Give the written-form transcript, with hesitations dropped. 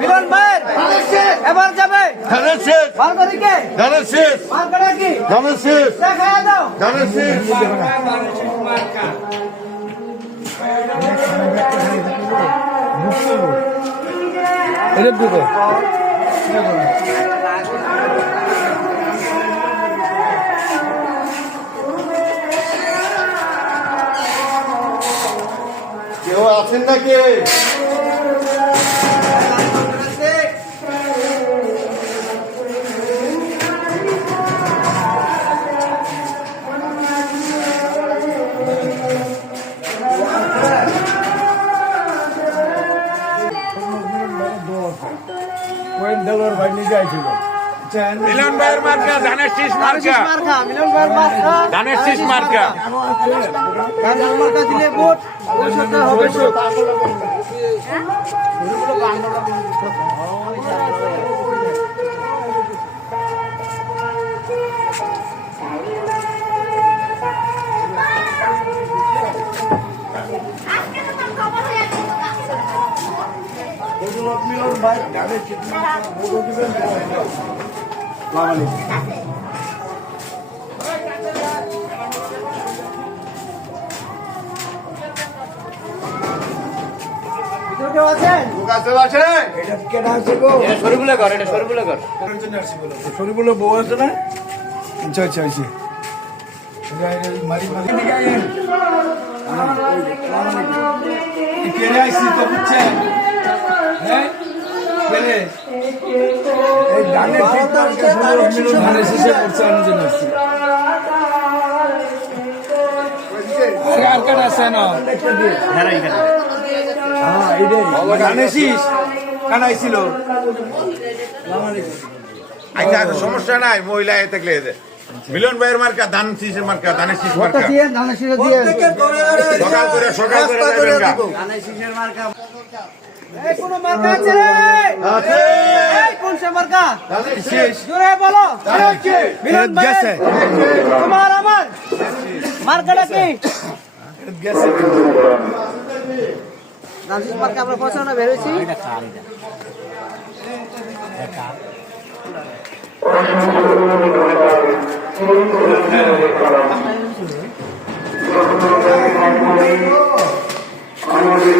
মিলন ভাইয়ের এবার যাবে কেউ আছেন নাকি? মিলন ভাইয়ের মার্কা ধানের শীষ মার্কা মিলন ভাইয়ের মার্কা ধানের শীষ মার্কা ধানের মার্কা দিলে ভোট ভবিষ্যতে হবে সুখ। মিলন ভাই ধানের শীষ মার্কা ভোট দিবেন। কেউ আছেন? শরীফুলের বউ আছে না? আচ্ছা আচ্ছা আচ্ছা পেরে আইসি তো বুঝছেন, হ্যাঁ পেরে এই ধানের ধানের শীষে করছে আমি জন্য আসছি। আর কাটা আছে না ধানের শীষ কানাইছিল। আচ্ছা সমস্যা নাই, মহিলা এ থাকলে মিলন ভাইয়ের মার্কা ধান শীষের মার্কা ধানের শীষ মার্কা সকাল করে যাবেন গা। এই কোন মার্কা আছে রে? এই কোন সে মার্কা? জোরে বলো। মিলন ভাই তোমার আমার মার্কাটা কি? ধানের মার্কা আমরা পছন্দ বেরোছি। আমাদের